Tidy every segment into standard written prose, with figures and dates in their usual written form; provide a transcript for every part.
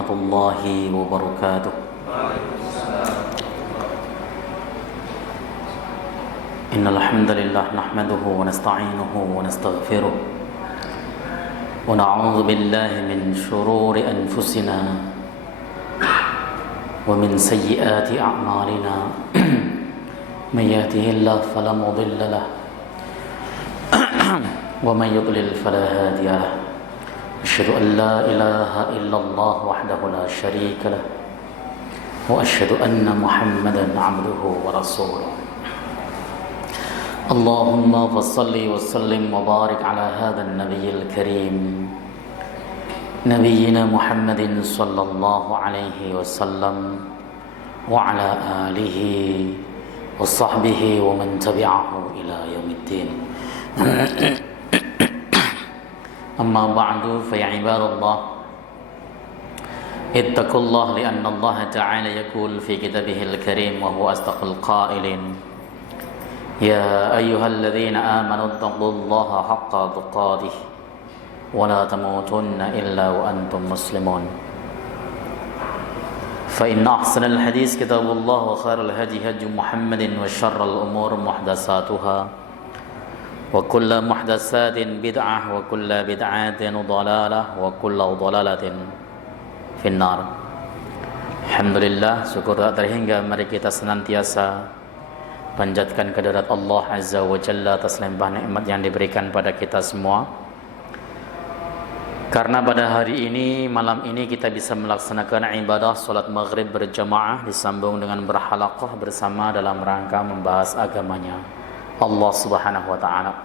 ورحمة الله وبركاته. إن الحمد لله نحمده ونستعينه ونستغفره ونعوذ بالله من شرور أنفسنا ومن سيئات أعمالنا من يهده الله فلا مضل له ومن يضلل فلا هادي له. أشهد أن لا إله إلا الله وحده لا شريك له وأشهد أن محمدا عبده ورسوله. اللهم فصل وسلم وبارك على هذا النبي الكريم نبينا محمد صلى الله عليه وسلم وعلى آله وصحبه ومن تبعه إلى يوم الدين. أما بعد فيا عباد الله اتقوا الله لأن الله تعالى يقول في كتابه الكريم وهو أصدق القائلين يا أيها الذين آمنوا اتقوا الله حق تقاته ولا تموتن إلا وأنتم مسلمون. فإن أحسن الحديث كتاب الله وخير الهدي هدي محمد وشر الأمور محدثاتها وكل محدثات بدعة وكل بدعة ضلالة وكل ضلالة في النار. Alhamdulillah, syukur tak terhingga, mari kita senantiasa panjatkan kehadirat Allah Azza wa Jalla atas limpah nikmat yang diberikan pada kita semua. Karena pada hari ini, malam ini kita bisa melaksanakan ibadah salat maghrib berjamaah disambung dengan berhalaqah bersama dalam rangka membahas agamanya Allah Subhanahu wa taala.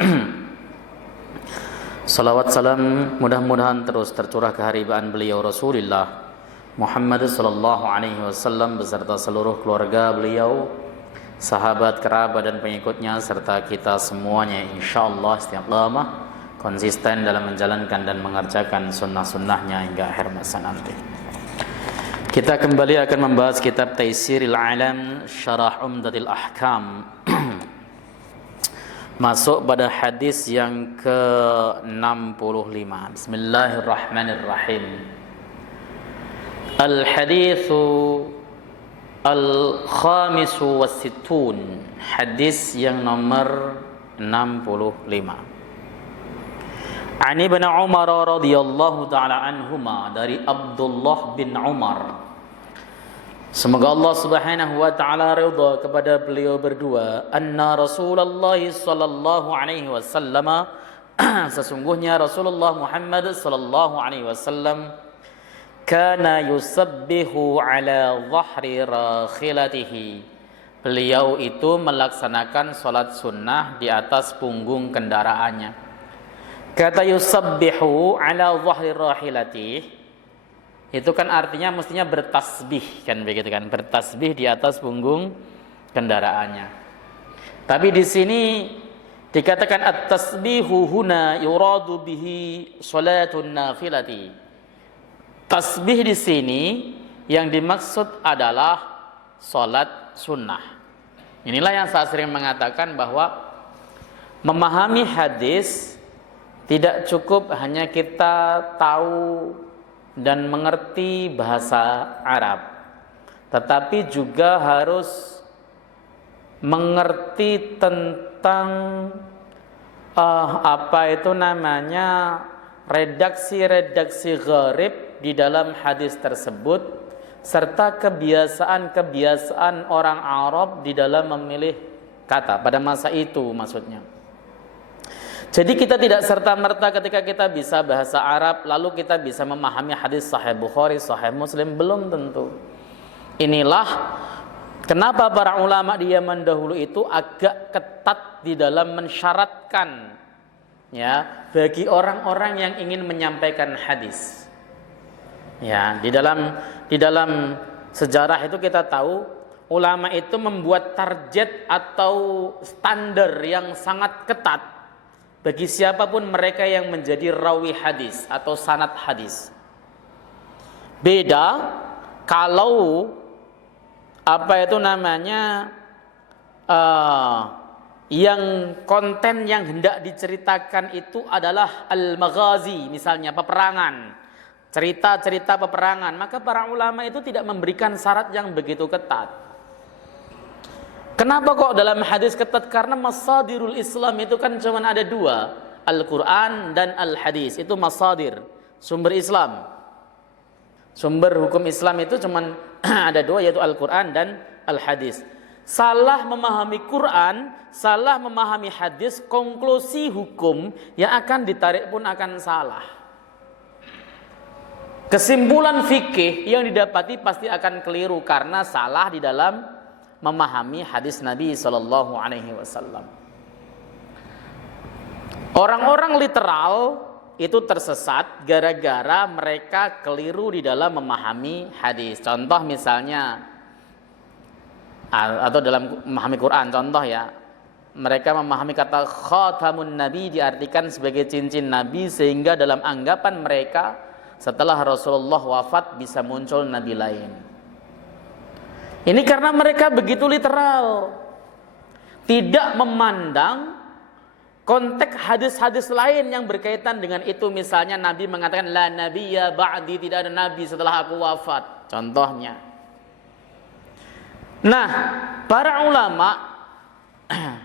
Salawat salam mudah-mudahan terus tercurah keharibaan beliau Rasulullah Muhammad sallallahu alaihi wasallam beserta seluruh keluarga beliau, sahabat, kerabat dan pengikutnya serta kita semuanya insyaallah setiap lama konsisten dalam menjalankan dan mengerjakan sunnah-sunnahnya hingga akhir masa nanti. Kita kembali akan membahas kitab Taisiril Alam Syarah Umdatil Ahkam. Masuk pada hadis yang ke-65. Bismillahirrahmanirrahim. Al-haditsu al-khamisu was-sittun. Hadis yang nomor 65. An Ibn Umar radhiyallahu ta'ala anhuma, dari Abdullah bin Umar, semoga Allah Subhanahu wa taala ridha kepada beliau berdua, anna Rasulullah sallallahu alaihi wasallam, sesungguhnya Rasulullah Muhammad sallallahu alaihi wasallam, kana yusabbihu ala dhahri rakhilatihi, beliau itu melaksanakan salat sunnah di atas punggung kendaraannya. Kata yusabbihu ala dhahri rahilatihi itu kan artinya mestinya bertasbih, kan begitu kan, bertasbih di atas punggung kendaraannya. Tapi di sini dikatakan at-tasbihu huna yuradu bihi salatun nafilati. Tasbih di sini yang dimaksud adalah salat sunnah. Inilah yang saya sering mengatakan bahwa memahami hadis tidak cukup hanya kita tahu dan mengerti bahasa Arab, tetapi juga harus mengerti tentang redaksi-redaksi gharib di dalam hadis tersebut, serta kebiasaan-kebiasaan orang Arab di dalam memilih kata pada masa itu maksudnya. Jadi kita tidak serta-merta ketika kita bisa bahasa Arab lalu kita bisa memahami hadis Sahih Bukhari, Sahih Muslim, belum tentu. Inilah kenapa para ulama di zaman dahulu itu agak ketat di dalam mensyaratkan ya bagi orang-orang yang ingin menyampaikan hadis. Ya, di dalam sejarah itu kita tahu ulama itu membuat target atau standar yang sangat ketat bagi siapapun mereka yang menjadi rawi hadis atau sanad hadis. Beda kalau yang konten yang hendak diceritakan itu adalah al-maghazi, misalnya peperangan, cerita-cerita peperangan, maka para ulama itu tidak memberikan syarat yang begitu ketat. Kenapa kok dalam hadis ketat? Karena masadirul Islam itu kan cuma ada dua, Al-Quran dan Al-Hadis. Itu masadir, sumber Islam. Sumber hukum Islam itu cuma ada dua, yaitu Al-Quran dan Al-Hadis. Salah memahami Quran, salah memahami hadis, konklusi hukum yang akan ditarik pun akan salah. Kesimpulan fikih yang didapati pasti akan keliru karena salah di dalam memahami hadis Nabi Shallallahu Alaihi Wasallam. Orang-orang literal itu tersesat gara-gara mereka keliru di dalam memahami hadis. Contoh misalnya, atau dalam memahami Quran, contoh ya, mereka memahami kata khatamun Nabi diartikan sebagai cincin Nabi, sehingga dalam anggapan mereka setelah Rasulullah wafat bisa muncul Nabi lain. Ini karena mereka begitu literal, tidak memandang konteks hadis-hadis lain yang berkaitan dengan itu. Misalnya Nabi mengatakan la nabiyya ba'di, tidak ada nabi setelah aku wafat, contohnya. Nah, para ulama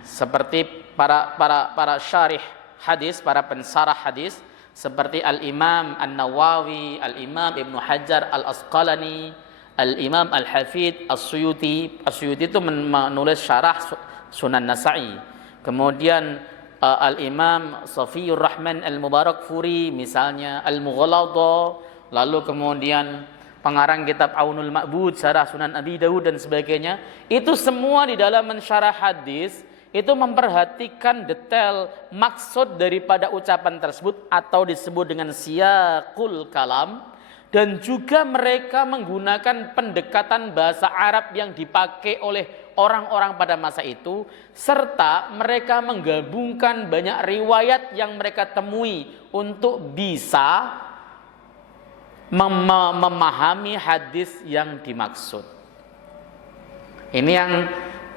seperti para syarih hadis, para pensarah hadis seperti Al-Imam An-Nawawi, Al-Imam Ibnu Hajar Al-Asqalani, Al-Imam Al-Hafidh As-Suyuti. As-Suyuti itu menulis syarah Sunan Nasa'i. Kemudian Al-Imam Safiyur Rahman Al-Mubarakfuri misalnya, Al-Mughalladha, lalu kemudian pengarang kitab Aunul Ma'bud, syarah Sunan Abi Dawud dan sebagainya. Itu semua di dalam mensyarah hadis itu memperhatikan detail maksud daripada ucapan tersebut atau disebut dengan siyaqul kalam, dan juga mereka menggunakan pendekatan bahasa Arab yang dipakai oleh orang-orang pada masa itu, serta mereka menggabungkan banyak riwayat yang mereka temui untuk bisa memahami hadis yang dimaksud. Ini yang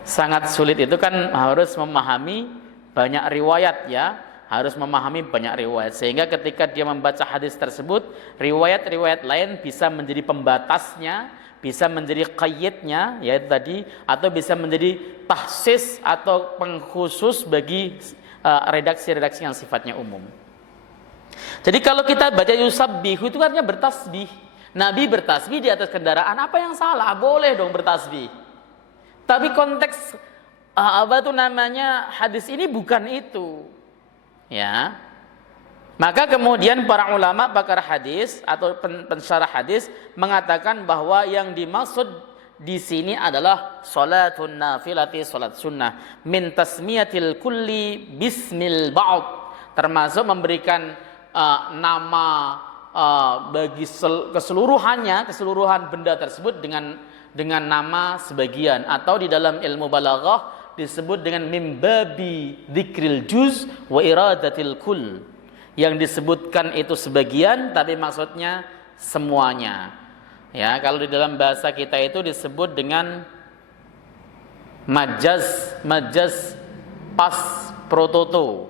sangat sulit, itu kan harus memahami banyak riwayat ya, harus memahami banyak riwayat, sehingga ketika dia membaca hadis tersebut, riwayat-riwayat lain bisa menjadi pembatasnya, bisa menjadi qayyidnya, yaitu tadi, atau bisa menjadi tahsis atau pengkhusus bagi redaksi-redaksi yang sifatnya umum. Jadi kalau kita baca yusabbihu itu artinya bertasbih. Nabi bertasbih di atas kendaraan, apa yang salah? Boleh dong bertasbih. Tapi konteks hadis ini bukan itu. Ya. Maka kemudian para ulama pakar hadis atau pensyarah hadis mengatakan bahwa yang dimaksud di sini adalah salatun nafilati, salat sunnah, min tasmiyatil kulli bismil ba'd, termasuk memberikan nama bagi keseluruhan benda tersebut dengan nama sebagian, atau di dalam ilmu balaghah disebut dengan mimbabi dzikril juz wa iradatil kull, yang disebutkan itu sebagian tapi maksudnya semuanya. Ya, kalau di dalam bahasa kita itu disebut dengan majaz pas prototo.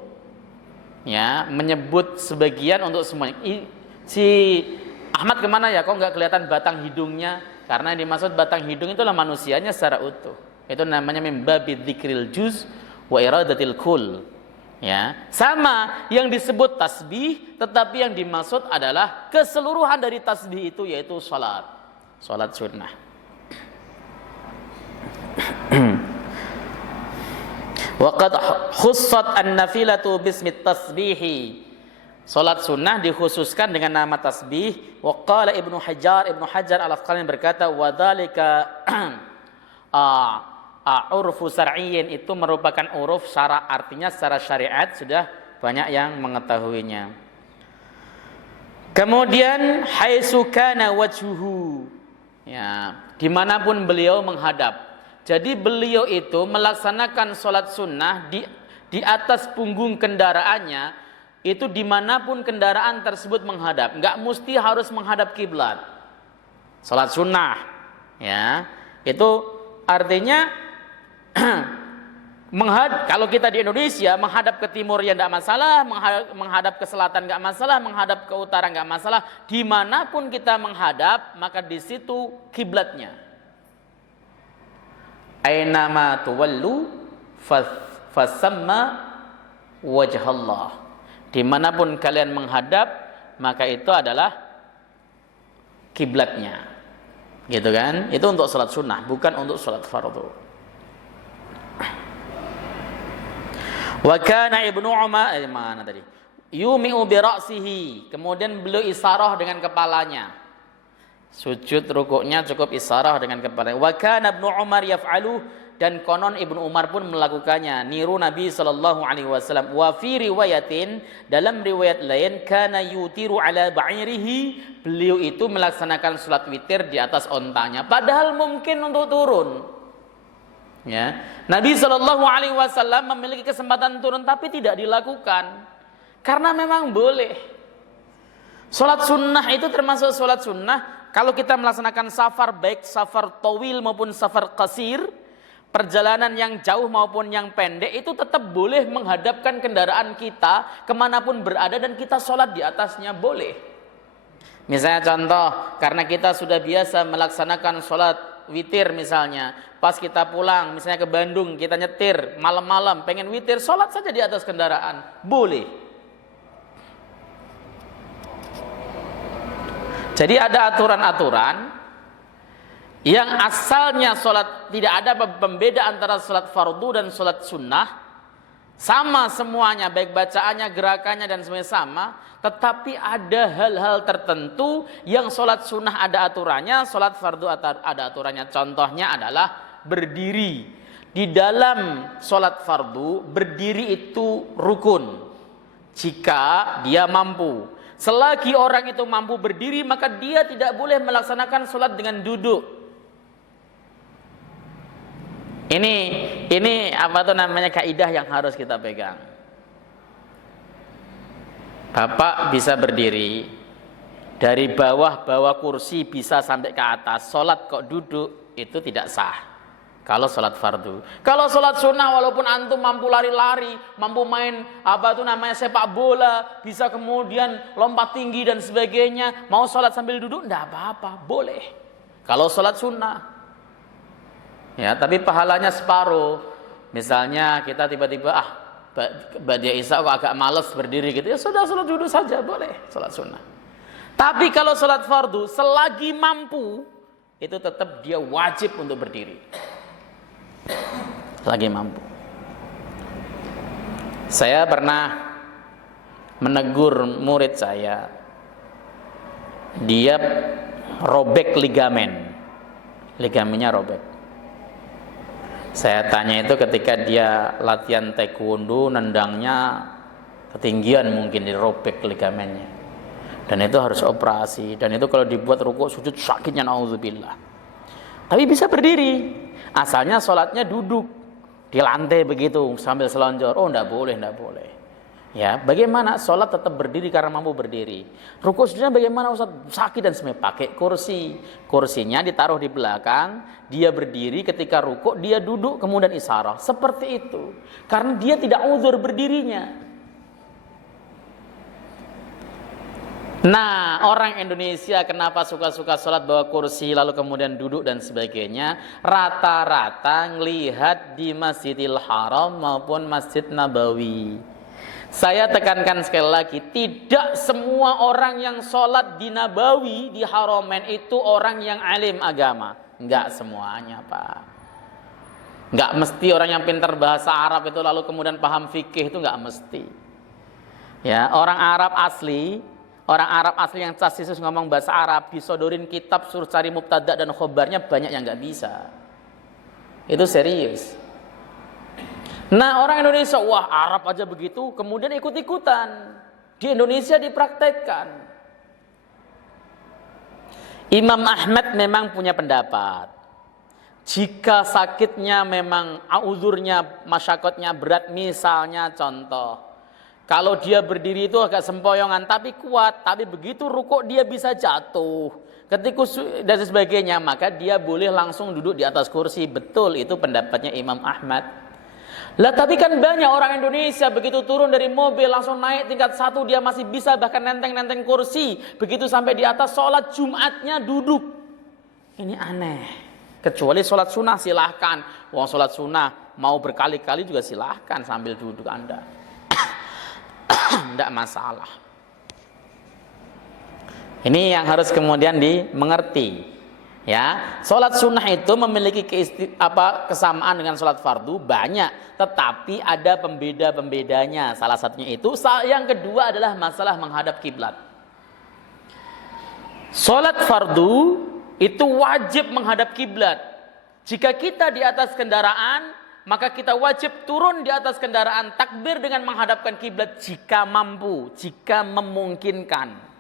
Ya, menyebut sebagian untuk semuanya. Si Ahmad kemana ya? Kok nggak kelihatan batang hidungnya? Karena yang dimaksud batang hidung itulah manusianya secara utuh. Itu namanya mimbabi dzikril juz wa iradatil kull. Ya, sama yang disebut tasbih, tetapi yang dimaksud adalah keseluruhan dari tasbih itu, yaitu salat sunnah. Waqad khussat an-nafilatu bismit tasbihi. Salat sunnah dikhususkan dengan nama tasbih. Wa qala Ibnu Hajar Al-Asqalani berkata, wa dzalika urfu syar'iyyin, itu merupakan uruf syara', artinya secara syariat sudah banyak yang mengetahuinya. Kemudian haitsu kana wajhuhu, ya, dimanapun beliau menghadap. Jadi beliau itu melaksanakan sholat sunnah di atas punggung kendaraannya, itu dimanapun kendaraan tersebut menghadap, nggak mesti harus menghadap kiblat. Sholat sunnah, ya, itu artinya Kalau kita di Indonesia menghadap ke timur ya tidak masalah, menghadap ke selatan nggak masalah, menghadap ke utara nggak masalah. Dimanapun kita menghadap, maka di situ kiblatnya. Ainama tuwallu fasamma wajhallah. Dimanapun kalian menghadap, maka itu adalah kiblatnya. Gitu kan? Itu untuk salat sunnah, bukan untuk salat fardu. Wa kana Ibnu Umar mana tadi? Yumi'u bi ra'sihi. Kemudian beliau isarah dengan kepalanya. Sujud rukuknya cukup isarah dengan kepalanya. Wa kana Ibnu Umar yaf'alu, dan konon Ibnu Umar pun melakukannya, niru Nabi sallallahu alaihi wasallam. Wa fi riwayatin, dalam riwayat lain, kana yutiru ala ba'irihi, beliau itu melaksanakan salat witir di atas ontanya, padahal mungkin untuk turun. Ya, Nabi Shallallahu Alaihi Wasallam memiliki kesempatan turun, tapi tidak dilakukan karena memang boleh. Sholat sunnah itu termasuk sholat sunnah. Kalau kita melaksanakan safar, baik safar tawil maupun safar qasir, perjalanan yang jauh maupun yang pendek, itu tetap boleh menghadapkan kendaraan kita kemanapun berada dan kita sholat di atasnya, boleh. Misalnya contoh, karena kita sudah biasa melaksanakan sholat witir misalnya, pas kita pulang misalnya ke Bandung, kita nyetir malam-malam pengen witir, sholat saja di atas kendaraan, boleh. Jadi ada aturan-aturan yang asalnya sholat, tidak ada pembeda antara sholat fardu dan sholat sunnah, sama semuanya, baik bacaannya, gerakannya dan semuanya sama. Tetapi ada hal-hal tertentu yang sholat sunnah ada aturannya, sholat fardu ada aturannya. Contohnya adalah berdiri. Di dalam sholat fardu, berdiri itu rukun jika dia mampu. Selagi orang itu mampu berdiri, maka dia tidak boleh melaksanakan sholat dengan duduk. Ini apa tuh namanya, kaidah yang harus kita pegang. Bapak bisa berdiri dari bawah bawa kursi bisa sampai ke atas, sholat kok duduk, itu tidak sah kalau sholat fardu. Kalau sholat sunnah, walaupun antum mampu lari-lari, mampu main apa tuh namanya sepak bola, bisa kemudian lompat tinggi dan sebagainya, mau sholat sambil duduk, tidak apa-apa, boleh. Kalau sholat sunnah, ya, tapi pahalanya separuh. Misalnya kita tiba-tiba Ba'da Isya kok agak malas berdiri gitu, ya sudah sholat duduk saja, boleh sholat sunnah. Tapi kalau sholat fardu, selagi mampu, itu tetap dia wajib untuk berdiri. Selagi mampu. Saya pernah menegur murid saya, dia robek ligamennya robek. Saya tanya itu ketika dia latihan taekwondo, nendangnya ketinggian, mungkin dirobek ligamennya, dan itu harus operasi, dan itu kalau dibuat rukuk sujud sakitnya naudzubillah. Tapi bisa berdiri, asalnya sholatnya duduk di lantai begitu sambil selonjor, oh enggak boleh. Ya, bagaimana sholat tetap berdiri karena mampu berdiri. Rukuk sujudnya bagaimana Ustaz? Sakit dan semuanya, pakai kursi. Kursinya ditaruh di belakang, dia berdiri, ketika rukuk dia duduk kemudian isarah. Seperti itu. Karena dia tidak uzur berdirinya. Nah, orang Indonesia kenapa suka-suka sholat bawa kursi lalu kemudian duduk dan sebagainya? Rata-rata ngelihat di Masjidil Haram maupun Masjid Nabawi. Saya tekankan sekali lagi, tidak semua orang yang sholat di Nabawi, di Haramain itu orang yang alim agama. Enggak semuanya, Pak. Enggak mesti orang yang pintar bahasa Arab itu lalu kemudian paham fikih, itu enggak mesti. Ya, orang Arab asli yang casisus ngomong bahasa Arab, disodorin kitab suruh cari mubtada dan khobarnya, banyak yang enggak bisa. Itu serius. Nah, orang Indonesia, wah Arab aja begitu, kemudian ikut-ikutan. Di Indonesia dipraktekkan. Imam Ahmad memang punya pendapat. Jika sakitnya memang uzurnya, masyakotnya berat, misalnya contoh, kalau dia berdiri itu agak sempoyongan tapi kuat, tapi begitu rukuk dia bisa jatuh, ketika dan sebagainya, maka dia boleh langsung duduk di atas kursi. Betul, itu pendapatnya Imam Ahmad. Lah tapi kan banyak orang Indonesia begitu turun dari mobil langsung naik tingkat 1, dia masih bisa bahkan nenteng-nenteng kursi. Begitu sampai di atas sholat Jumatnya duduk. Ini aneh. Kecuali sholat sunnah silahkan. Wong sholat sunnah mau berkali-kali juga silahkan sambil duduk Anda. Tidak masalah. Ini yang harus kemudian dimengerti. Ya, sholat sunnah itu memiliki kesamaan dengan sholat fardu banyak, tetapi ada pembeda-pembedanya. Salah satunya itu, yang kedua adalah masalah menghadap kiblat. Sholat fardu itu wajib menghadap kiblat. Jika kita di atas kendaraan, maka kita wajib turun di atas kendaraan, takbir dengan menghadapkan kiblat jika mampu, jika memungkinkan.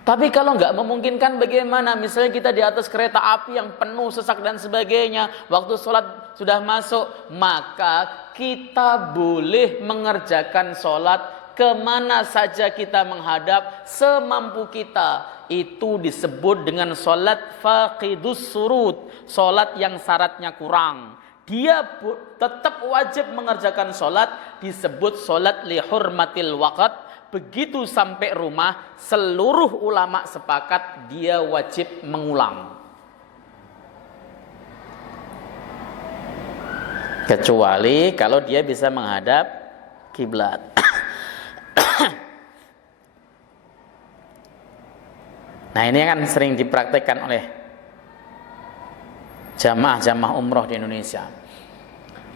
Tapi kalau nggak memungkinkan bagaimana? Misalnya kita di atas kereta api yang penuh sesak dan sebagainya, waktu sholat sudah masuk, maka kita boleh mengerjakan sholat kemana saja kita menghadap semampu kita. Itu disebut dengan sholat faqidus surut, sholat yang syaratnya kurang. Dia tetap wajib mengerjakan sholat, disebut sholat li hurmatil waqt. Begitu sampai rumah, seluruh ulama sepakat dia wajib mengulang. Kecuali kalau dia bisa menghadap kiblat. Nah, ini kan sering dipraktekkan oleh jamaah-jamaah umroh di Indonesia.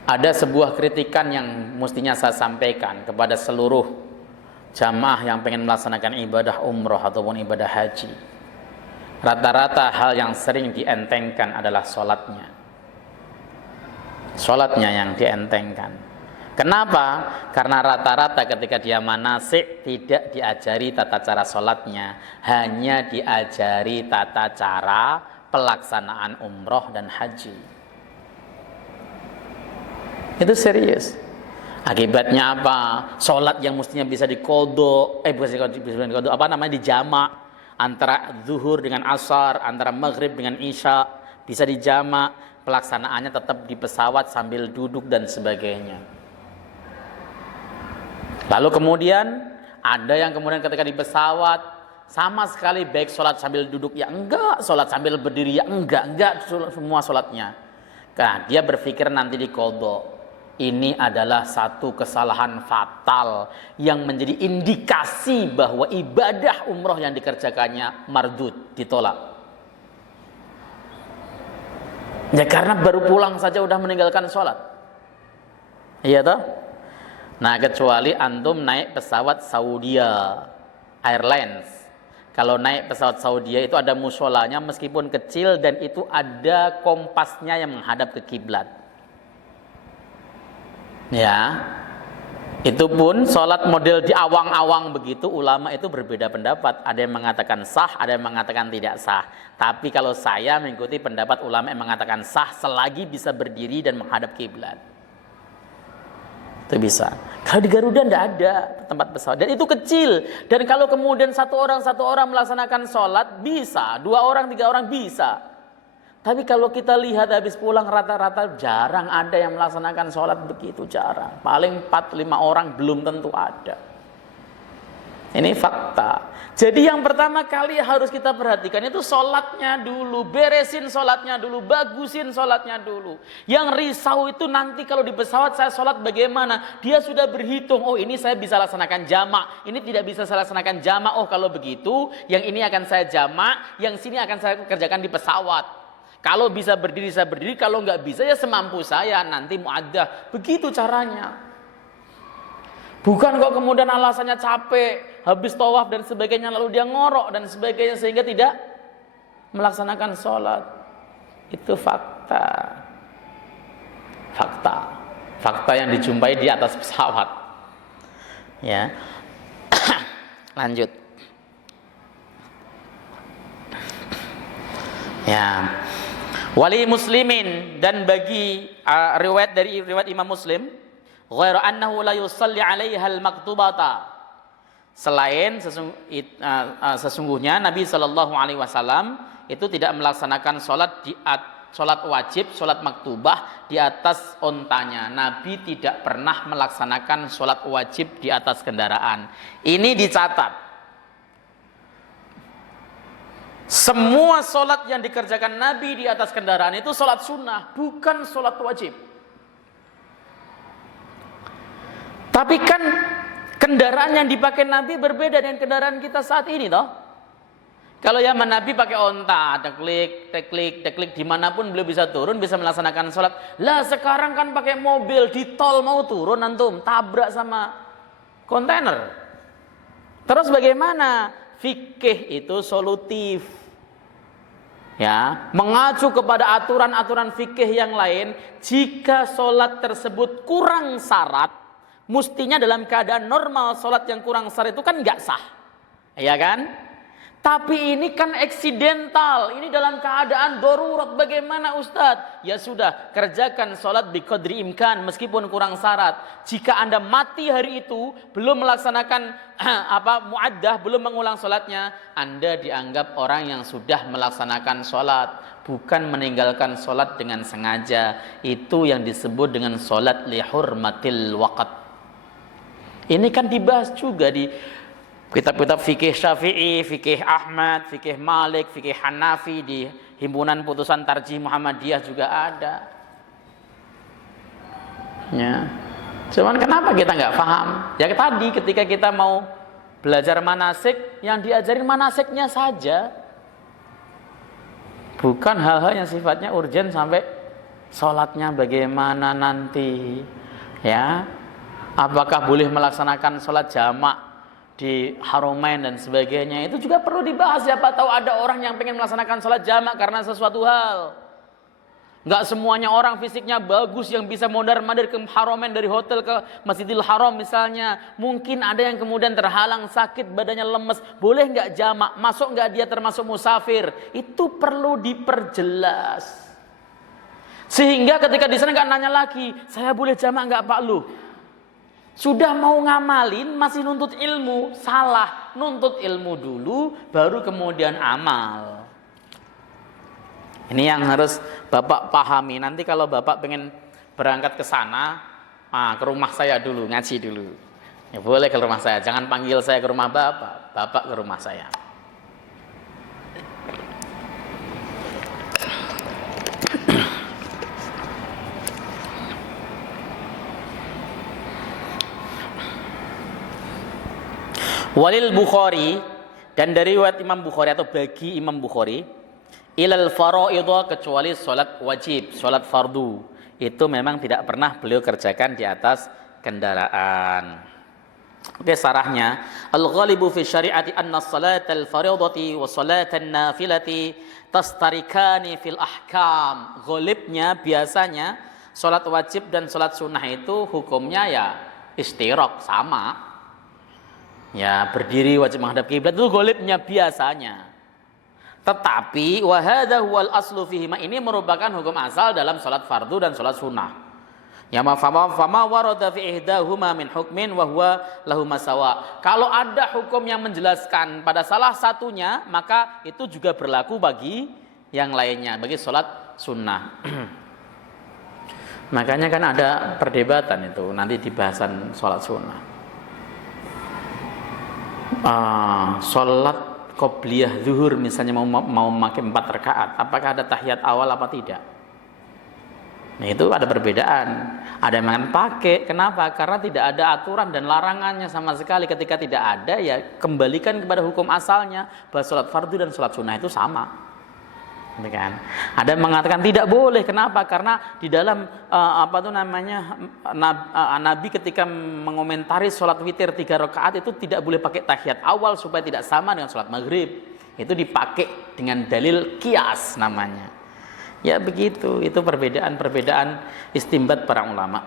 Ada sebuah kritikan yang mestinya saya sampaikan kepada seluruh jamaah yang pengen melaksanakan ibadah umroh ataupun ibadah haji. Rata-rata hal yang sering dientengkan adalah sholatnya. Sholatnya yang dientengkan. Kenapa? Karena rata-rata ketika dia manasik tidak diajari tata cara sholatnya, hanya diajari tata cara pelaksanaan umroh dan haji. Itu serius. Akibatnya apa? Sholat yang mestinya bisa dikodok, dijamak antara zuhur dengan asar, antara maghrib dengan isya, bisa dijamak, pelaksanaannya tetap di pesawat sambil duduk dan sebagainya. Lalu kemudian ada yang kemudian ketika di pesawat sama sekali baik sholat sambil duduk ya enggak, sholat sambil berdiri ya enggak semua sholatnya. Nah, dia berpikir nanti dikodok. Ini adalah satu kesalahan fatal yang menjadi indikasi bahwa ibadah umroh yang dikerjakannya mardud, ditolak. Ya karena baru pulang saja udah meninggalkan sholat. Iya toh? Nah, kecuali antum naik pesawat Saudia Airlines. Kalau naik pesawat Saudia itu ada musholanya meskipun kecil dan itu ada kompasnya yang menghadap ke kiblat. Ya, itu pun sholat model di awang-awang begitu, ulama itu berbeda pendapat. Ada yang mengatakan sah, ada yang mengatakan tidak sah. Tapi kalau saya mengikuti pendapat ulama yang mengatakan sah selagi bisa berdiri dan menghadap kiblat. Itu bisa. Kalau di Garuda tidak ada tempat pesawat dan itu kecil. Dan kalau kemudian satu orang melaksanakan sholat bisa, 2 orang 3 orang bisa. Tapi kalau kita lihat habis pulang rata-rata jarang ada yang melaksanakan sholat begitu, jarang. Paling 4-5 orang belum tentu ada. Ini fakta. Jadi yang pertama kali harus kita perhatikan itu sholatnya dulu. Beresin sholatnya dulu, bagusin sholatnya dulu. Yang risau itu nanti kalau di pesawat saya sholat bagaimana? Dia sudah berhitung, oh ini saya bisa laksanakan jamak, ini tidak bisa saya laksanakan jamak. Oh kalau begitu, yang ini akan saya jamak, yang sini akan saya kerjakan di pesawat. Kalau bisa berdiri, saya berdiri. Kalau nggak bisa, ya semampu saya. Nanti muaddah. Begitu caranya. Bukan kok kemudian alasannya capek, habis tawaf dan sebagainya, lalu dia ngorok dan sebagainya, sehingga tidak melaksanakan sholat. Itu fakta. Fakta yang dijumpai di atas pesawat. Ya. Lanjut. Ya. Wali muslimin, dan bagi riwayat dari riwayat Imam Muslim, ghairu annahu la yusalli 'alaiha al-maktubata. Selain sesungguhnya Nabi sallallahu alaihi wasallam itu tidak melaksanakan salat sholat wajib, sholat maktubah di atas ontanya. Nabi tidak pernah melaksanakan sholat wajib di atas kendaraan. Ini dicatat. Semua sholat yang dikerjakan Nabi di atas kendaraan itu sholat sunnah, bukan sholat wajib. Tapi kan kendaraan yang dipakai Nabi berbeda dengan kendaraan kita saat ini toh. Kalau zaman Nabi pakai onta, deklik, dimanapun beliau bisa turun, bisa melaksanakan sholat. Lah sekarang kan pakai mobil, di tol mau turun antum, tabrak sama kontainer. Terus bagaimana? Fikih itu solutif. Ya, mengacu kepada aturan-aturan fikih yang lain, jika sholat tersebut kurang syarat, mestinya dalam keadaan normal sholat yang kurang syarat itu kan nggak sah. Ya kan? Tapi ini kan eksidental, ini dalam keadaan darurat. Bagaimana Ustadz? Ya sudah, kerjakan sholat biqadri imkan meskipun kurang syarat. Jika Anda mati hari itu belum melaksanakan muaddah, belum mengulang sholatnya, Anda dianggap orang yang sudah melaksanakan sholat, bukan meninggalkan sholat dengan sengaja. Itu yang disebut dengan sholat lihurmatil waqt. Ini kan dibahas juga di kitab-kitab fikih Syafi'i, fikih Ahmad, fikih Malik, fikih Hanafi, di himpunan putusan tarjih Muhammadiyah juga ada. Ya. Cuman kenapa kita nggak paham? Ya tadi ketika kita mau belajar manasik, yang diajarin manasiknya saja. Bukan hal-hal yang sifatnya urgen sampai sholatnya bagaimana nanti. Ya. Apakah boleh melaksanakan sholat jamak di Haramain dan sebagainya, itu juga perlu dibahas. Siapa tahu ada orang yang pengen melaksanakan sholat jamak karena sesuatu hal. Nggak semuanya orang fisiknya bagus yang bisa mondar-mandir ke Haramain dari hotel ke Masjidil Haram misalnya. Mungkin ada yang kemudian terhalang sakit, badannya lemes. Boleh nggak jamak? Masuk nggak dia termasuk musafir? Itu perlu diperjelas. Sehingga ketika di sana nggak nanya lagi, saya boleh jamak nggak Pak Lu? Sudah mau ngamalin, masih nuntut ilmu. Salah, nuntut ilmu dulu, baru kemudian amal. Ini yang harus Bapak pahami. Nanti kalau Bapak pengen berangkat ke sana, ke rumah saya dulu, ngaji dulu. Ya boleh ke rumah saya, jangan panggil saya ke rumah Bapak, Bapak ke rumah saya. Walil Bukhari, dan dari riwayat Imam Bukhari atau bagi Imam Bukhari, ilal faraidha, kecuali sholat wajib, sholat fardu, itu memang tidak pernah beliau kerjakan di atas kendaraan. Oke, sarahnya, al-ghalibu fi syari'ati anna salatal faraidati wa salatan nafilati tastarikani fil ahkam. Ghalibnya biasanya sholat wajib dan sholat sunnah itu hukumnya ya istirok, sama. Ya, berdiri wajib menghadap kiblat itu ghalibnya biasanya. Tetapi wa hadza huwal aslu fihima, ini merupakan hukum asal dalam salat fardu dan salat sunnah. Ya fama warada fi ihdahuma min hukmin wa huwa lahu masawa. Kalau ada hukum yang menjelaskan pada salah satunya, maka itu juga berlaku bagi yang lainnya, bagi salat sunnah. Makanya kan ada perdebatan itu nanti di bahasan salat sunnah. Sholat qobliyah zuhur misalnya mau memakai 4 rakaat, apakah ada tahiyat awal apa tidak? Nah itu ada perbedaan. Ada yang pakai, kenapa? Karena tidak ada aturan dan larangannya sama sekali. Ketika tidak ada, ya kembalikan kepada hukum asalnya bahwa sholat fardu dan sholat sunnah itu sama. Kan? Ada yang mengatakan tidak boleh. Kenapa? Karena di dalam Nabi ketika mengomentari sholat witir 3 rakaat itu tidak boleh pakai tahiyat awal supaya tidak sama dengan sholat maghrib. Itu dipakai dengan dalil qiyas namanya. Ya begitu. Itu perbedaan istimbat para ulama.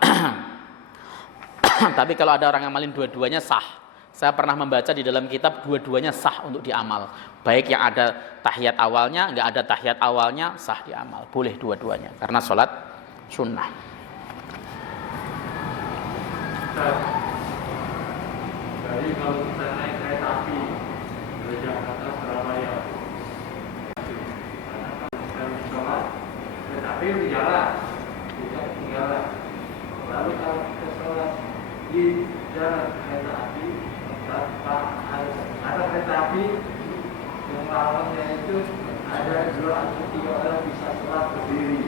Tapi kalau ada orang yang ngamalin dua-duanya sah. Saya pernah membaca di dalam kitab dua-duanya sah untuk diamal. Baik yang ada tahiyat awalnya, enggak ada tahiyat awalnya, sah diamal. Boleh dua-duanya karena sholat sunnah. Jadi kalau kita naik kereta api dari Jakarta Surabaya, karena kan kita sholat kereta tapi ketinggalan, tidak ketinggalan. Lalu kalau kita sholat di jalan kereta api, ada kereta api yang lawannya itu ada 2 atau 3 orang bisa sholat berdiri,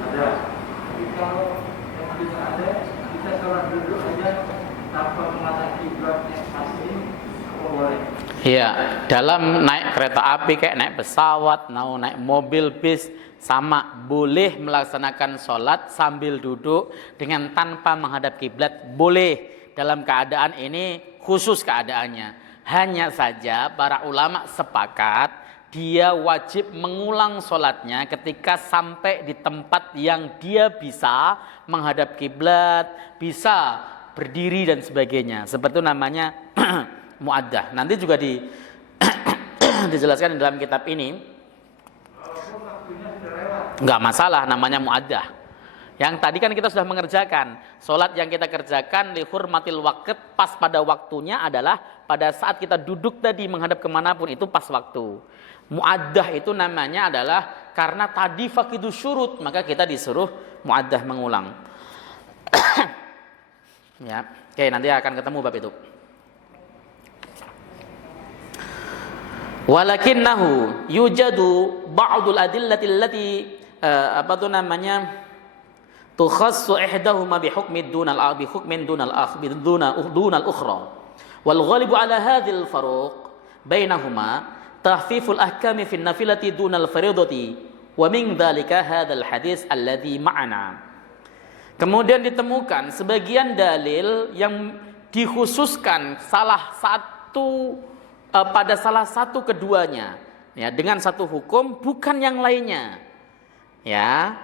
ada. Tapi kalau yang tidak ada, kita sholat duduk aja tanpa mengatasi kiblatnya pasti, apa boleh? Iya, dalam naik kereta api kayak naik pesawat, mau naik mobil, bis, sama boleh melaksanakan sholat sambil duduk dengan tanpa menghadap kiblat, boleh. Dalam keadaan ini khusus keadaannya. Hanya saja para ulama sepakat dia wajib mengulang sholatnya ketika sampai di tempat yang dia bisa menghadap kiblat, bisa berdiri dan sebagainya. Seperti itu namanya muaddah. Nanti juga dijelaskan di dalam kitab ini. Enggak masalah, namanya muaddah. Yang tadi kan kita sudah mengerjakan. Sholat yang kita kerjakan li hurmatil waqt, pas pada waktunya adalah pada saat kita duduk tadi menghadap kemanapun, itu pas waktu. Muaddah itu namanya adalah karena tadi faqidu syurut, maka kita disuruh muaddah mengulang. Ya, oke, nanti akan ketemu bab itu. Walakinnahu yujadu ba'dul adillati allati tukhassu ihdahuma bihukmin dunal ukhra. Wal ghalibu ala hadhil faruq bainahuma tahfiful ahkami fi nafilati dunal faridati wa min dzalika hadzal hadis alladhi ma'ana. Kemudian ditemukan sebagian dalil yang dikhususkan pada salah satu keduanya, ya, dengan satu hukum bukan yang lainnya. Ya,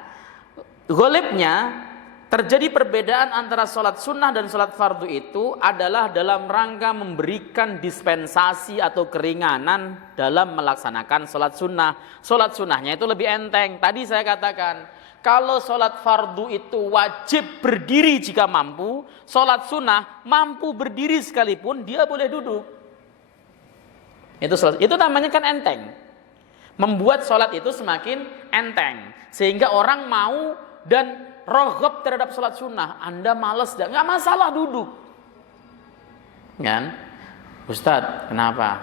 ghalibnya terjadi perbedaan antara sholat sunnah dan sholat fardu itu adalah dalam rangka memberikan dispensasi atau keringanan dalam melaksanakan sholat sunnah. Sholat sunnahnya itu lebih enteng. Tadi saya katakan, kalau sholat fardu itu wajib berdiri jika mampu, sholat sunnah mampu berdiri sekalipun dia boleh duduk. Itu namanya kan enteng. Membuat sholat itu semakin enteng, sehingga orang mau dan roghab terhadap sholat sunnah. Anda malas, nggak masalah duduk. Kan? Ustadz, kenapa?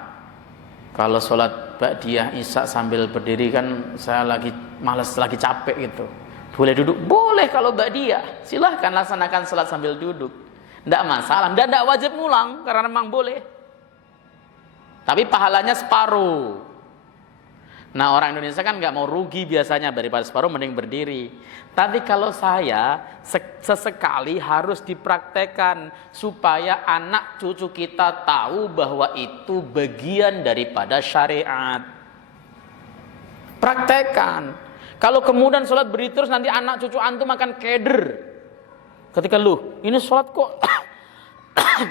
Kalau sholat ba'diyah isya sambil berdiri kan saya lagi malas, lagi capek gitu. Boleh duduk? Boleh kalau ba'diyah. Silahkan laksanakan sholat sambil duduk. Nggak masalah. Dan nggak wajib ngulang karena memang boleh. Tapi pahalanya separuh. Nah, orang Indonesia kan nggak mau rugi biasanya, daripada separuh mending berdiri. Tapi kalau saya sesekali harus dipraktekkan supaya anak cucu kita tahu bahwa itu bagian daripada syariat. Praktekkan. Kalau kemudian sholat berdiri terus nanti anak cucu antum akan keder. Ketika ini sholat kok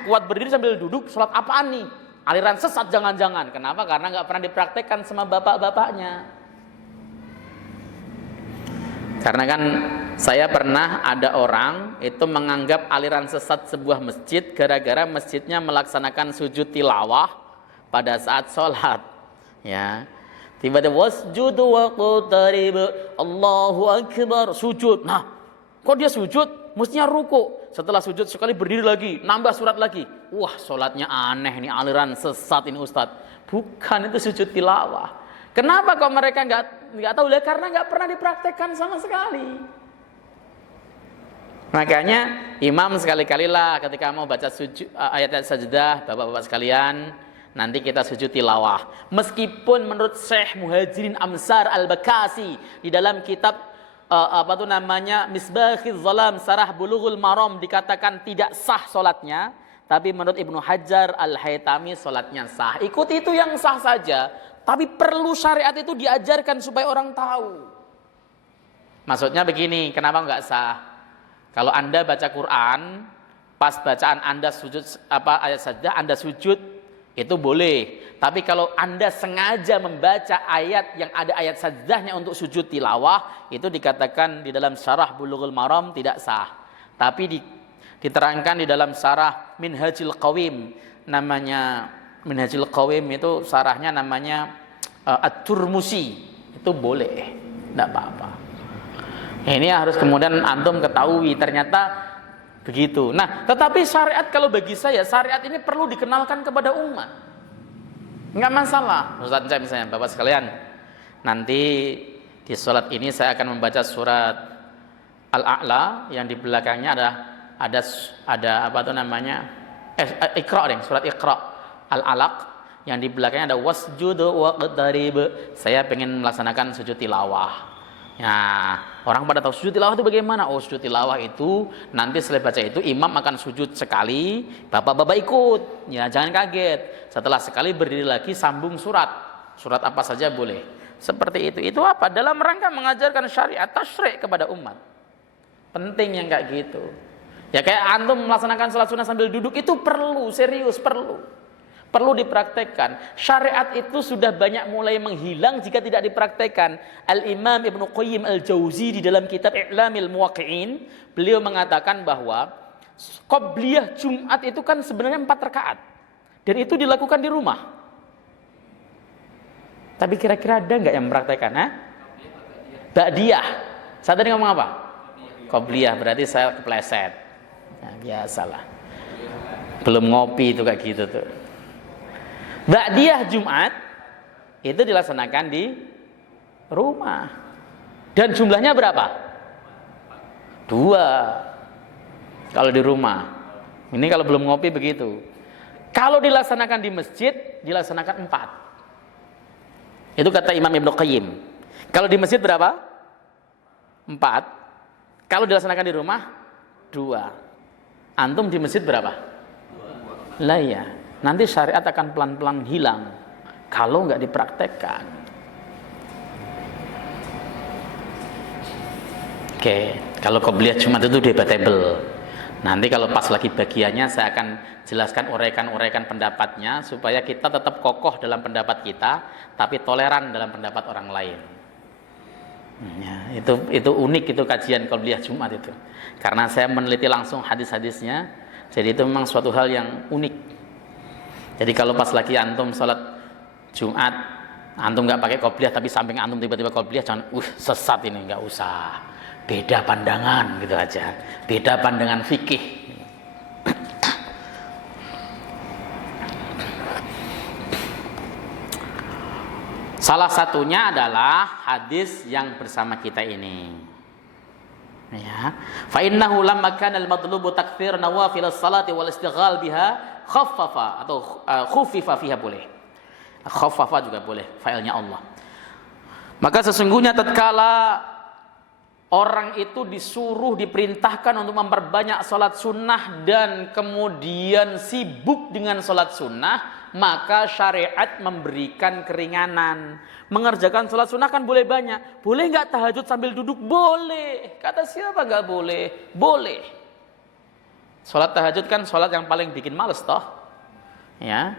kuat berdiri sambil duduk, sholat apaan nih? Aliran sesat jangan-jangan. Kenapa? Karena nggak pernah dipraktekkan sama bapak-bapaknya. Karena kan saya pernah ada orang itu menganggap aliran sesat sebuah masjid gara-gara masjidnya melaksanakan sujud tilawah pada saat sholat. Ya, tiba-tiba wasjudu waqtarib, Allahu akbar, sujud. Nah, kok dia sujud? Mestinya ruku. Setelah sujud sekali berdiri lagi, nambah surat lagi. Wah, sholatnya aneh, ini aliran sesat ini Ustadz. Bukan, itu sujud tilawah. Kenapa kok mereka nggak tahu? Karena nggak pernah dipraktekkan sama sekali. Makanya imam sekali-kalilah ketika mau baca ayat-ayat sajdah, bapak-bapak sekalian, nanti kita sujud tilawah. Meskipun menurut Syekh Muhajirin Amsar Al-Bakasi di dalam kitab Misbahil Zalam Sarah Bulughul Maram dikatakan tidak sah solatnya, tapi menurut Ibnu Hajar Al-Haytami solatnya sah. Ikuti itu yang sah saja, tapi perlu syariat itu diajarkan supaya orang tahu. Maksudnya begini, kenapa nggak sah? Kalau Anda baca Quran, pas bacaan Anda sujud ayat sajdah Anda sujud, itu boleh. Tapi kalau Anda sengaja membaca ayat yang ada ayat sajdahnya untuk sujud tilawah, itu dikatakan di dalam syarah Bulughul Maram tidak sah. Tapi diterangkan di dalam syarah Minhajul Qawim, namanya Minhajul Qawim itu syarahnya namanya At-Turmusi, itu boleh, tidak apa-apa. Ini harus kemudian antum ketahui ternyata begitu. Nah, tetapi syariat kalau bagi saya, syariat ini perlu dikenalkan kepada umat. Enggak masalah. Ustaz saya misalnya, Bapak sekalian, nanti di sholat ini saya akan membaca surat Al-A'la yang di belakangnya ada apa tuh namanya? Iqra deh, surat Iqra. Al-Alaq yang di belakangnya ada wasjud waqtarib. Saya pengen melaksanakan sujud tilawah. Ya, orang pada tahu sujud tilawah itu bagaimana? Oh, sujud tilawah itu nanti setelah baca itu imam akan sujud sekali, bapak-bapak ikut. Ya, jangan kaget. Setelah sekali berdiri lagi sambung surat. Surat apa saja boleh. Seperti itu. Itu apa? Dalam rangka mengajarkan syariat tasyri' kepada umat. Penting yang kayak gitu. Ya kayak antum melaksanakan salat sunnah sambil duduk itu perlu, serius perlu. Perlu dipraktekkan. Syariat itu sudah banyak mulai menghilang jika tidak dipraktekkan. Al-Imam Ibnu Qayyim Al-Jauzi di dalam kitab I'lamil Muwaqqi'in, beliau mengatakan bahwa qobliyah Jumat itu kan sebenarnya 4 rakaat. Dan itu dilakukan di rumah. Tapi kira-kira ada nggak yang mempraktekkan? Ba'diyah. Saya tadi ngomong apa? Qobliyah, berarti saya kepleset. Nah, biasalah. Belum ngopi itu kayak gitu tuh. Ba'diyah Jumat itu dilaksanakan di rumah. Dan jumlahnya berapa? 2. Kalau di rumah. Ini kalau belum ngopi begitu. Kalau dilaksanakan di masjid, dilaksanakan 4. Itu kata Imam Ibnu Qayyim. Kalau di masjid berapa? 4. Kalau dilaksanakan di rumah 2. Antum di masjid berapa? 2. Lah ya. Nanti syariat akan pelan-pelan hilang kalau nggak dipraktekkan. Oke, kalau qobliyah Jumat itu debatable. Nanti kalau pas lagi bagiannya saya akan jelaskan urekan-urekan pendapatnya supaya kita tetap kokoh dalam pendapat kita, tapi toleran dalam pendapat orang lain. Ya, itu unik itu kajian qobliyah Jumat itu. Karena saya meneliti langsung hadis-hadisnya, jadi itu memang suatu hal yang unik. Jadi kalau pas lagi antum sholat Jumat, antum nggak pakai qobliyah tapi samping antum tiba-tiba qobliyah, jangan sesat ini, nggak usah. Beda pandangan gitu aja. Beda pandangan fikih. Salah satunya adalah hadis yang bersama kita ini. Ya, fa innahu lamma kana al-matlubu takthir nawafil as-salati wal istighal biha khaffafa atau khuffifa fiha boleh. Khaffafa juga boleh, failnya Allah. Maka sesungguhnya tatkala orang itu disuruh, diperintahkan untuk memperbanyak salat sunnah dan kemudian sibuk dengan salat sunnah, maka syariat memberikan keringanan. Mengerjakan salat sunnah kan boleh banyak. Boleh nggak tahajud sambil duduk? Boleh. Kata siapa nggak boleh? Boleh. Salat tahajud kan salat yang paling bikin males toh. Ya.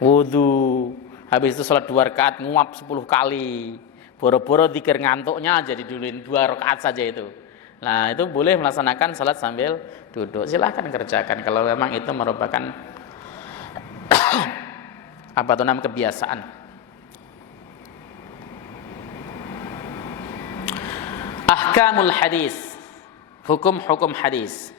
Wudu. Habis itu salat 2 rakaat nguap 10 kali. Boro-boro dikir ngantuknya jadi duluin 2 rakaat saja itu. Nah, itu boleh melaksanakan salat sambil duduk. Silahkan kerjakan kalau memang itu merupakan apa itu namanya kebiasaan. Ahkamul hadis. Hukum-hukum hadis.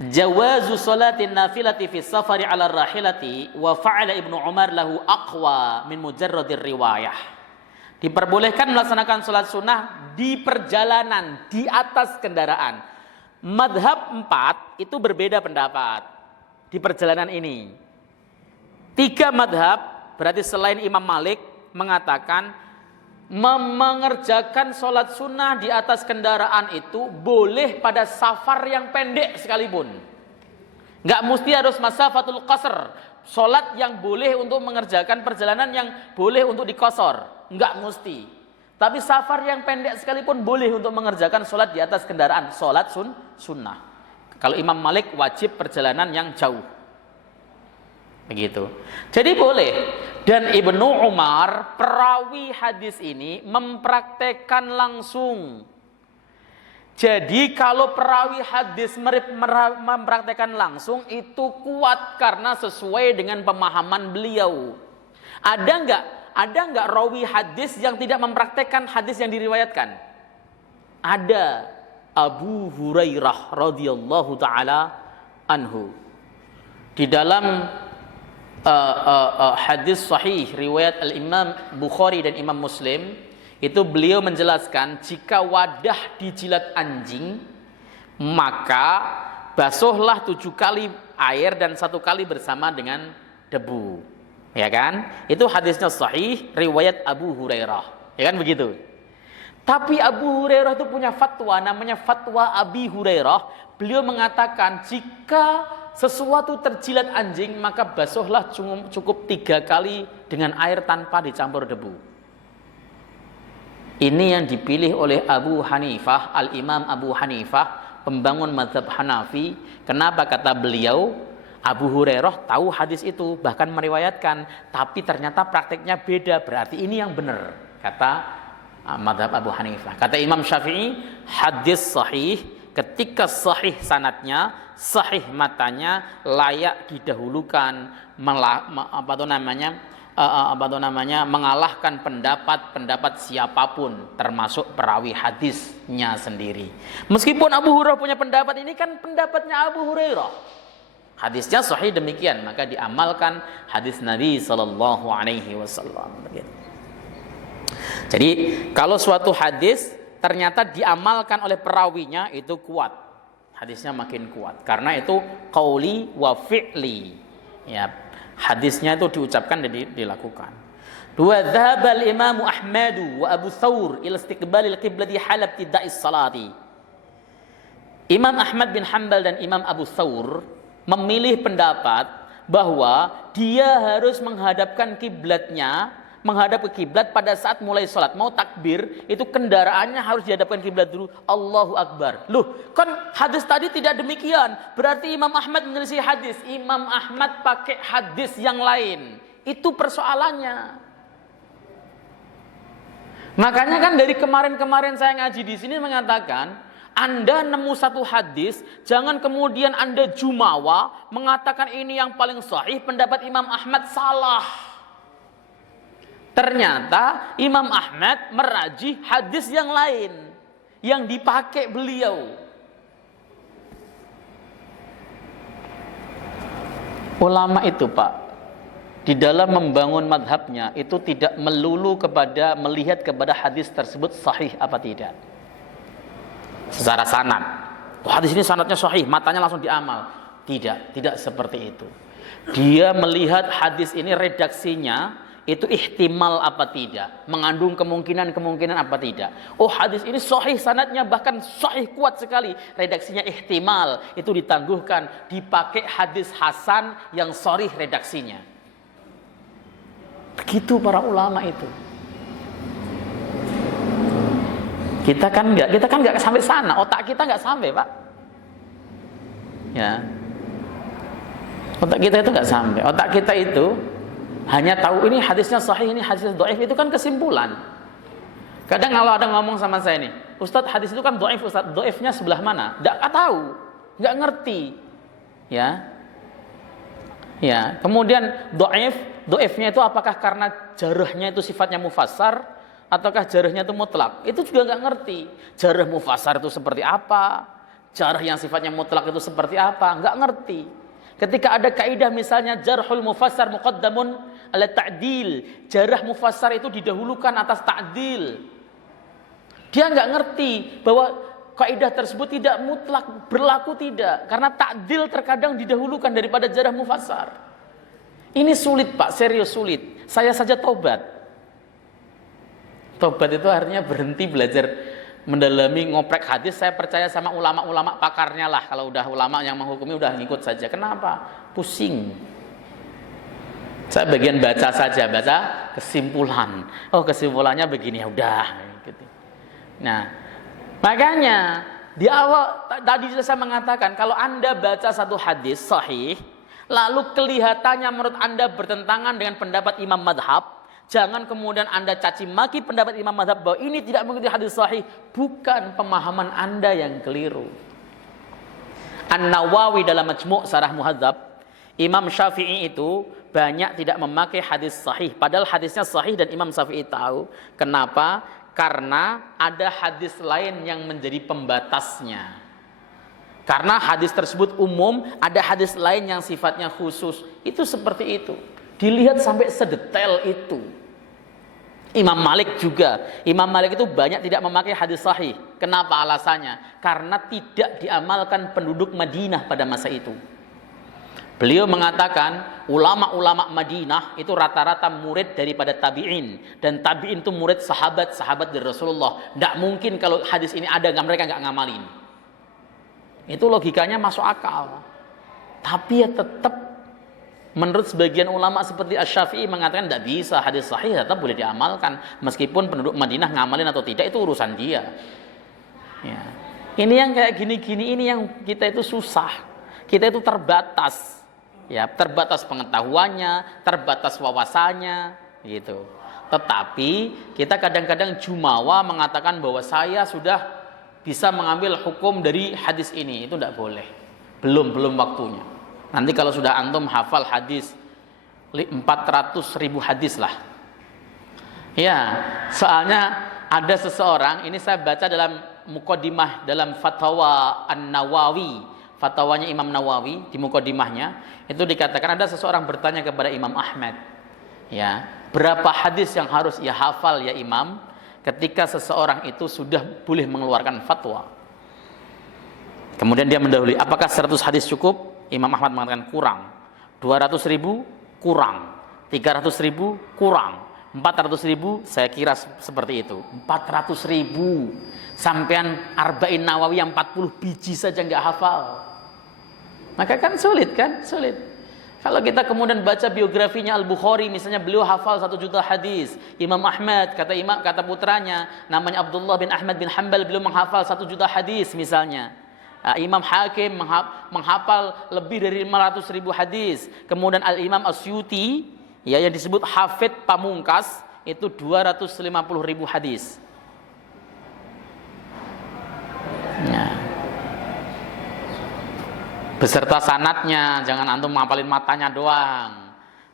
Jawazu salatin nafilati fi safari ala rahilati wa fa'ala Ibnu Umar lahu aqwa min mujarradir riwayah. Diperbolehkan melaksanakan salat sunnah di perjalanan, di atas kendaraan. Madhab 4 itu berbeda pendapat di perjalanan ini. 3 madhab, berarti selain Imam Malik mengatakan mengerjakan sholat sunnah di atas kendaraan itu boleh pada safar yang pendek sekalipun. Nggak mesti harus masafatul qasr. Sholat yang boleh untuk mengerjakan perjalanan yang boleh untuk dikosor. Nggak mesti. Tapi safar yang pendek sekalipun boleh untuk mengerjakan sholat di atas kendaraan. Sholat sunnah. Kalau Imam Malik wajib perjalanan yang jauh. Begitu. Jadi boleh. Dan Ibnu Umar perawi hadis ini mempraktekkan langsung. Jadi kalau perawi hadis mempraktekkan langsung itu kuat karena sesuai dengan pemahaman beliau. Ada enggak rawi hadis yang tidak mempraktekkan hadis yang diriwayatkan? ada Abu Hurairah radhiyallahu taala anhu. Di dalam hadis sahih riwayat Al-Imam Bukhari dan Imam Muslim, itu beliau menjelaskan jika wadah dijilat anjing, maka basuhlah 7 kali air dan 1 kali bersama dengan debu. Ya kan? Itu hadisnya sahih riwayat Abu Hurairah. Ya kan begitu? Tapi Abu Hurairah itu punya fatwa, namanya fatwa Abi Hurairah. Beliau mengatakan jika sesuatu terjilat anjing, maka basuhlah cukup 3 kali dengan air tanpa dicampur debu. Ini yang dipilih oleh Abu Hanifah, Al-Imam Abu Hanifah, pembangun mazhab Hanafi. Kenapa? Kata beliau, Abu Hurairah tahu hadis itu, bahkan meriwayatkan, tapi ternyata prakteknya beda, berarti ini yang benar, kata mazhab Abu Hanifah. Kata Imam Syafi'i, hadis sahih ketika sahih sanadnya, sahih matanya, layak didahulukan mengalahkan pendapat siapapun, termasuk perawi hadisnya sendiri. Meskipun Abu Hurairah punya pendapat, ini kan pendapatnya Abu Hurairah, hadisnya sahih demikian, maka diamalkan hadis Nabi sallallahu alaihi wasallam. Jadi kalau suatu hadis ternyata diamalkan oleh perawinya, itu kuat, hadisnya makin kuat, karena itu qauli wa fi'li, ya, hadisnya itu diucapkan dan dilakukan. Dua, dhahabal Imam Ahmad wa Abu Thawr ila istiqbalil qiblati halab tida'is salati. Imam Ahmad bin Hanbal dan Imam Abu Thawr memilih pendapat bahwa dia harus menghadapkan kiblatnya, menghadap ke kiblat pada saat mulai sholat, mau takbir, itu kendaraannya harus dihadapkan kiblat dulu, Allahu Akbar. Loh, kan hadis tadi tidak demikian, berarti Imam Ahmad menyelisih hadis. Imam Ahmad pakai hadis yang lain, itu persoalannya. Makanya kan dari kemarin-kemarin saya ngaji di sini mengatakan, Anda nemu satu hadis, jangan kemudian Anda jumawa mengatakan ini yang paling sahih, pendapat Imam Ahmad salah. Ternyata Imam Ahmad merajih hadis yang lain yang dipakai beliau. Ulama itu, Pak, di dalam membangun madhabnya itu tidak melulu kepada melihat kepada hadis tersebut sahih apa tidak. Secara sanad, hadis ini sanadnya sahih, matanya langsung diamal. Tidak seperti itu. Dia melihat hadis ini redaksinya itu ihtimal apa tidak, mengandung kemungkinan apa tidak. Oh, hadis ini sahih sanadnya, bahkan sahih kuat sekali, redaksinya ihtimal, itu ditangguhkan, dipakai hadis hasan yang sahih redaksinya. Begitu para ulama itu. Kita kan enggak sampai sana, otak kita enggak sampai, Pak. Ya. Otak kita itu enggak sampai. Otak kita itu hanya tahu ini hadisnya sahih, ini hadisnya dhaif, itu kan kesimpulan. Kadang kalau ada ngomong sama saya nih, Ustadz hadis itu kan dhaif, Ustadz, dhaifnya sebelah mana? Enggak tahu, enggak ngerti. Ya. Ya, kemudian dhaifnya itu apakah karena jarahnya itu sifatnya mufassar ataukah jarahnya itu mutlak? Itu juga enggak ngerti. Jarah mufassar itu seperti apa? Jarah yang sifatnya mutlak itu seperti apa? Enggak ngerti. Ketika ada kaidah misalnya jarhul mufassar muqaddamun ala ta'dil, jarah mufassar itu didahulukan atas ta'dil. Dia enggak ngerti bahwa kaidah tersebut tidak mutlak berlaku, tidak, karena ta'dil terkadang didahulukan daripada jarah mufassar. Ini sulit, Pak, serius sulit. Saya saja tobat. Tobat itu artinya berhenti belajar mendalami ngoprek hadis. Saya percaya sama ulama-ulama pakarnya lah. Kalau udah ulama yang menghukumi udah ngikut saja. Kenapa? Pusing. Saya bagian baca saja, baca kesimpulan. Oh, kesimpulannya begini, ya udah gitu. Nah, makanya di awal tadi saya mengatakan, kalau Anda baca satu hadis sahih, lalu kelihatannya menurut Anda bertentangan dengan pendapat imam madhab, jangan kemudian Anda caci maki pendapat imam madhab bahwa ini tidak mengikuti hadis sahih. Bukan, pemahaman Anda yang keliru. An-Nawawi dalam Majmu' Syarah Muhadzab, Imam Syafi'i itu banyak tidak memakai hadis sahih, padahal hadisnya sahih dan Imam Syafi'i tahu. Kenapa? Karena ada hadis lain yang menjadi pembatasnya. Karena hadis tersebut umum, ada hadis lain yang sifatnya khusus. Itu seperti itu. Dilihat sampai sedetail itu. Imam Malik juga. Imam Malik itu banyak tidak memakai hadis sahih. Kenapa alasannya? Karena tidak diamalkan penduduk Madinah pada masa itu. Beliau mengatakan ulama-ulama Madinah itu rata-rata murid daripada tabi'in, dan tabi'in itu murid sahabat-sahabat dari Rasulullah. Tidak mungkin kalau hadis ini ada mereka nggak ngamalin. Itu logikanya masuk akal. Tapi ya tetap menurut sebagian ulama seperti Asy-Syafi'i mengatakan tidak bisa, hadis sahih tetap boleh diamalkan meskipun penduduk Madinah ngamalin atau tidak itu urusan dia. Ya. Ini yang kayak gini-gini ini yang kita itu susah. Kita itu terbatas. Ya, terbatas pengetahuannya, terbatas wawasannya, gitu. Tetapi kita kadang-kadang jumawa mengatakan bahwa saya sudah bisa mengambil hukum dari hadis ini, itu tidak boleh. Belum waktunya. Nanti kalau sudah antum hafal hadis 400.000 hadis lah. Ya, soalnya ada seseorang, ini saya baca dalam muqaddimah dalam Fatwa An-Nawawi. Fatwanya Imam Nawawi di muqaddimahnya itu dikatakan ada seseorang bertanya kepada Imam Ahmad, ya, berapa hadis yang harus ia hafal ya Imam ketika seseorang itu sudah boleh mengeluarkan fatwa. Kemudian dia mendahului, apakah 100 hadis cukup? Imam Ahmad mengatakan kurang. 200.000 kurang. 300.000 kurang. 400.000 saya kira seperti itu. 400.000 sampean Arba'in Nawawi yang 40 biji saja nggak hafal. Maka kan sulit kan? Sulit. Kalau kita kemudian baca biografinya Al-Bukhari, misalnya beliau hafal 1 juta hadis. Imam Ahmad, kata putranya, namanya Abdullah bin Ahmad bin Hanbal, beliau menghafal 1 juta hadis misalnya. Imam Hakim menghafal lebih dari 500.000 hadis. Kemudian Al-Imam Asyuti, ya, yang disebut Hafidh Pamungkas, itu 250.000 hadis. Ya. Beserta sanadnya, jangan antum menghafalin matanya doang.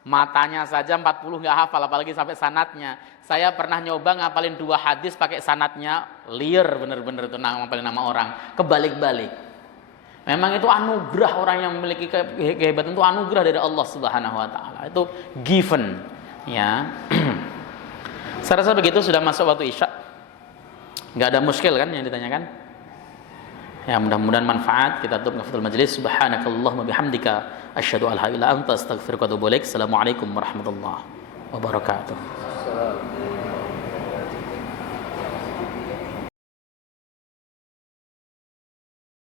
Matanya saja 40 nggak hafal, apalagi sampai sanadnya. Saya pernah nyoba ngapalin 2 hadis pakai sanadnya, liar bener-bener itu ngapalin nama orang, kebalik-balik. Memang itu anugerah, orang yang memiliki kehebatan itu anugerah dari Allah Subhanahu wa taala. Itu given, ya. Saya rasa begitu, sudah masuk waktu Isya. Enggak ada muskil kan yang ditanyakan? Ya, mudah-mudahan manfaat. Kita tutup ngaftul majlis. Subhanakallahumma bihamdika asyhadu an la ilaha illa anta astaghfiruka wa atubu ilaik. Assalamualaikum warahmatullahi wabarakatuh.